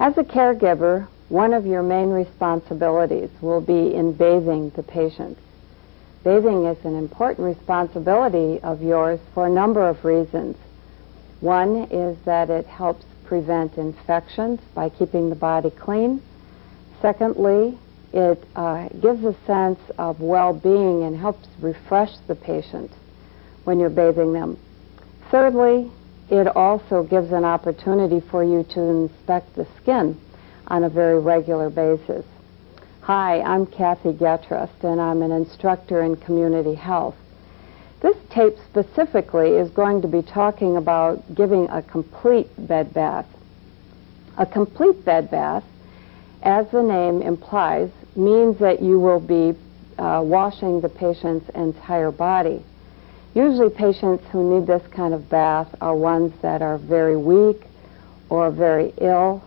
As a caregiver, one of your main responsibilities will be in bathing the patient. Bathing is an important responsibility of yours for a number of reasons. One is that it helps prevent infections by keeping the body clean. Secondly, it gives a sense of well-being and helps refresh the patient when you're bathing them. Thirdly, it also gives an opportunity for you to inspect the skin on a very regular basis. Hi, I'm Kathy Getrust, and I'm an instructor in community health. This tape specifically is going to be talking about giving a complete bed bath. A complete bed bath, as the name implies, means that you will be washing the patient's entire body. Usually patients who need this kind of bath are ones that are very weak or very ill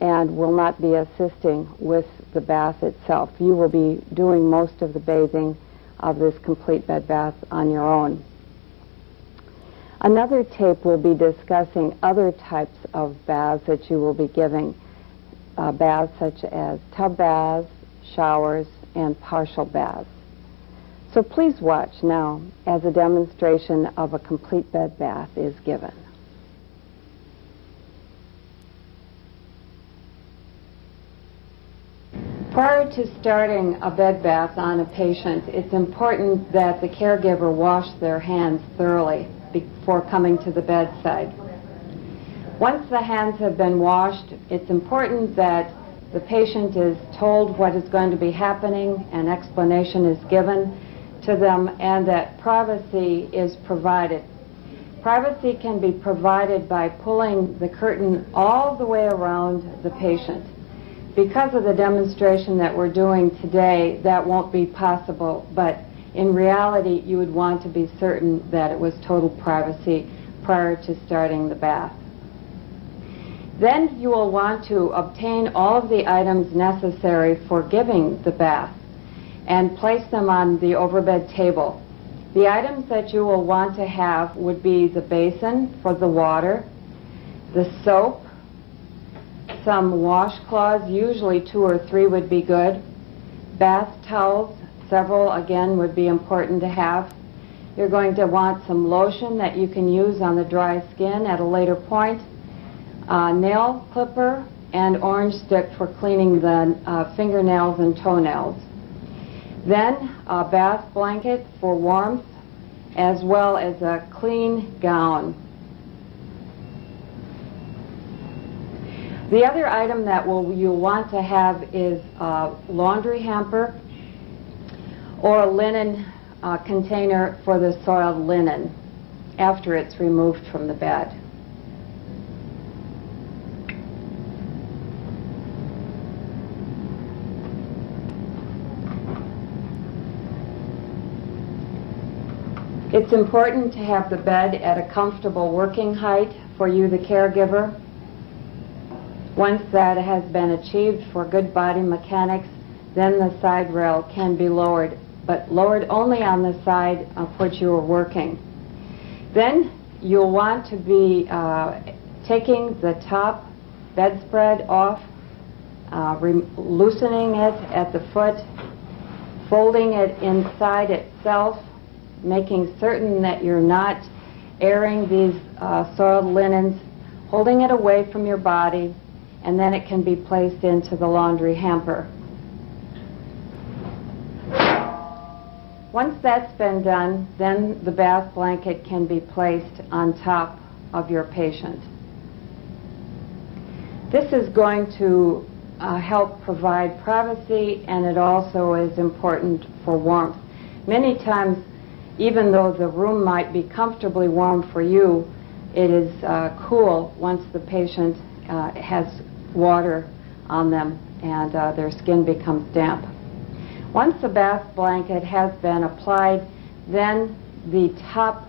and will not be assisting with the bath itself. You will be doing most of the bathing of this complete bed bath on your own. Another tape will be discussing other types of baths that you will be giving, baths such as tub baths, showers, and partial baths. So please watch now as a demonstration of a complete bed bath is given. Prior to starting a bed bath on a patient, it's important that the caregiver wash their hands thoroughly before coming to the bedside. Once the hands have been washed, it's important that the patient is told what is going to be happening, an explanation is given to them, and that privacy is provided. Privacy can be provided by pulling the curtain all the way around the patient. Because of the demonstration that we're doing today, that won't be possible, but in reality, you would want to be certain that it was total privacy prior to starting the bath. Then you will want to obtain all of the items necessary for giving the bath and place them on the overbed table. The items that you will want to have would be the basin for the water, the soap, some washcloths, usually 2 or 3 would be good, bath towels, several again would be important to have. You're going to want some lotion that you can use on the dry skin at a later point, a nail clipper, and orange stick for cleaning the fingernails and toenails. Then a bath blanket for warmth, as well as a clean gown. The other item that you'll want to have is a laundry hamper or a linen container for the soiled linen after it's removed from the bed. It's important to have the bed at a comfortable working height for you, the caregiver. Once that has been achieved for good body mechanics, then the side rail can be lowered, but lowered only on the side of which you are working. Then you'll want to be taking the top bedspread off, loosening it at the foot, folding it inside itself, making certain that you're not airing these soiled linens, holding it away from your body, and then it can be placed into the laundry hamper. Once that's been done, then the bath blanket can be placed on top of your patient. This is going to help provide privacy, and it also is important for warmth. Many times, even though the room might be comfortably warm for you, it is cool once the patient has water on them and their skin becomes damp. Once the bath blanket has been applied, then the top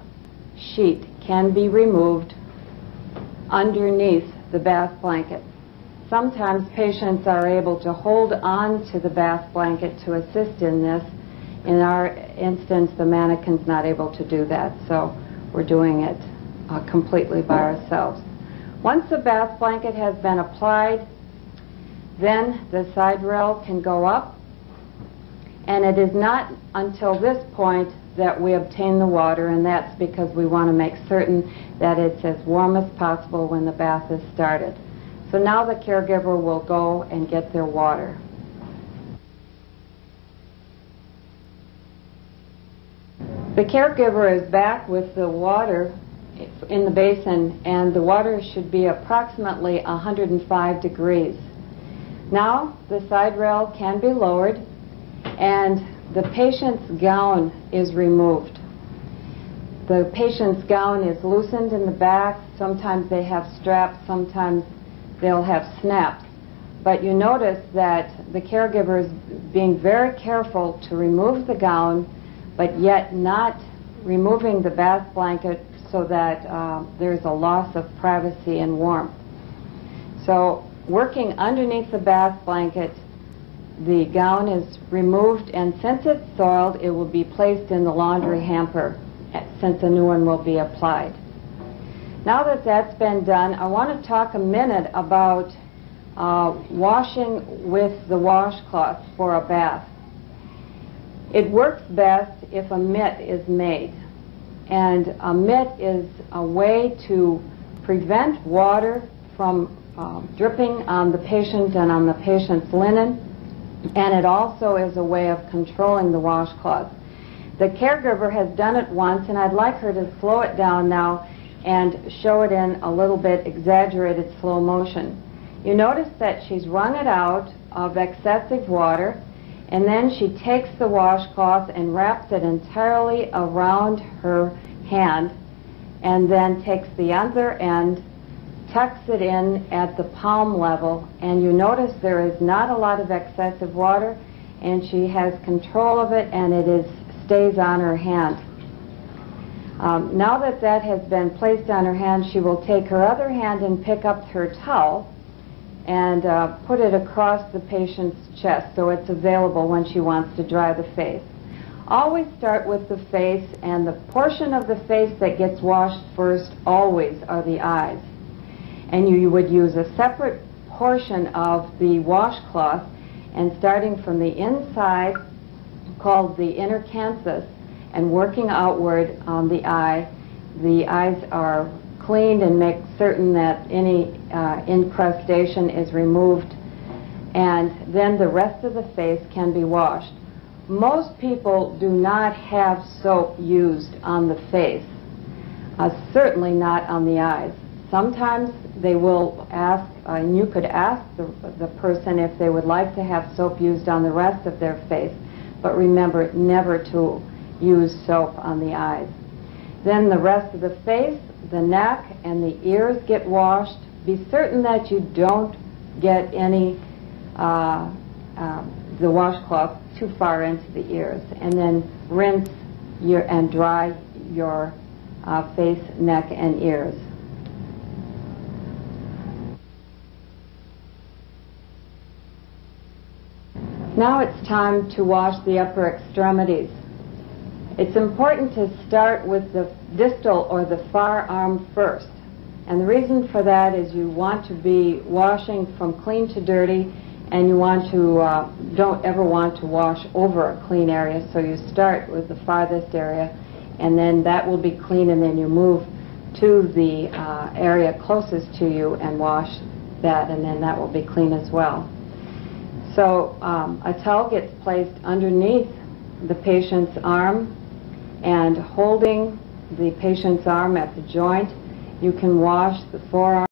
sheet can be removed underneath the bath blanket. Sometimes patients are able to hold on to the bath blanket to assist in this. In our instance, the mannequin's not able to do that, so we're doing it completely by ourselves. Once the bath blanket has been applied, then the side rail can go up, and it is not until this point that we obtain the water, and that's because we want to make certain that it's as warm as possible when the bath is started. So now the caregiver will go and get their water. The caregiver is back with the water in the basin, and the water should be approximately 105 degrees. Now the side rail can be lowered and the patient's gown is removed. The patient's gown is loosened in the back. Sometimes they have straps, sometimes they'll have snaps. But you notice that the caregiver is being very careful to remove the gown, but yet not removing the bath blanket so that there's a loss of privacy and warmth. So working underneath the bath blanket, the gown is removed, and since it's soiled, it will be placed in the laundry hamper since a new one will be applied. Now that that's been done, I want to talk a minute about washing with the washcloth for a bath. It works best if a mitt is made, and a mitt is a way to prevent water from dripping on the patient and on the patient's linen, and it also is a way of controlling the washcloth. The caregiver has done it once, and I'd like her to slow it down now and show it in a little bit exaggerated slow motion. You notice that she's wrung it out of excessive water, and then she takes the washcloth and wraps it entirely around her hand, and then takes the other end, tucks it in at the palm level, and you notice there is not a lot of excessive water, and she has control of it, and it stays on her hand. Now that that has been placed on her hand, she will take her other hand and pick up her towel and put it across the patient's chest so it's available when she wants to dry the face. Always start with the face, and the portion of the face that gets washed first always are the eyes. And you would use a separate portion of the washcloth, and starting from the inside, called the inner canthus, and working outward on the eye. The eyes are cleaned and make certain that any incrustation is removed, and then the rest of the face can be washed. Most people do not have soap used on the face, certainly not on the eyes. Sometimes they will ask, and you could ask the person if they would like to have soap used on the rest of their face, but remember never to use soap on the eyes. Then the rest of the face, the neck, and the ears get washed. Be certain that you don't get any the washcloth too far into the ears, and then rinse and dry your face, neck, and ears. Now it's time to wash the upper extremities. It's important to start with the distal or the far arm first. And the reason for that is you want to be washing from clean to dirty, and you want to don't ever want to wash over a clean area, so you start with the farthest area, and then that will be clean, and then you move to the area closest to you and wash that, and then that will be clean as well. So a towel gets placed underneath the patient's arm, and holding the patient's arm at the joint, you can wash the forearm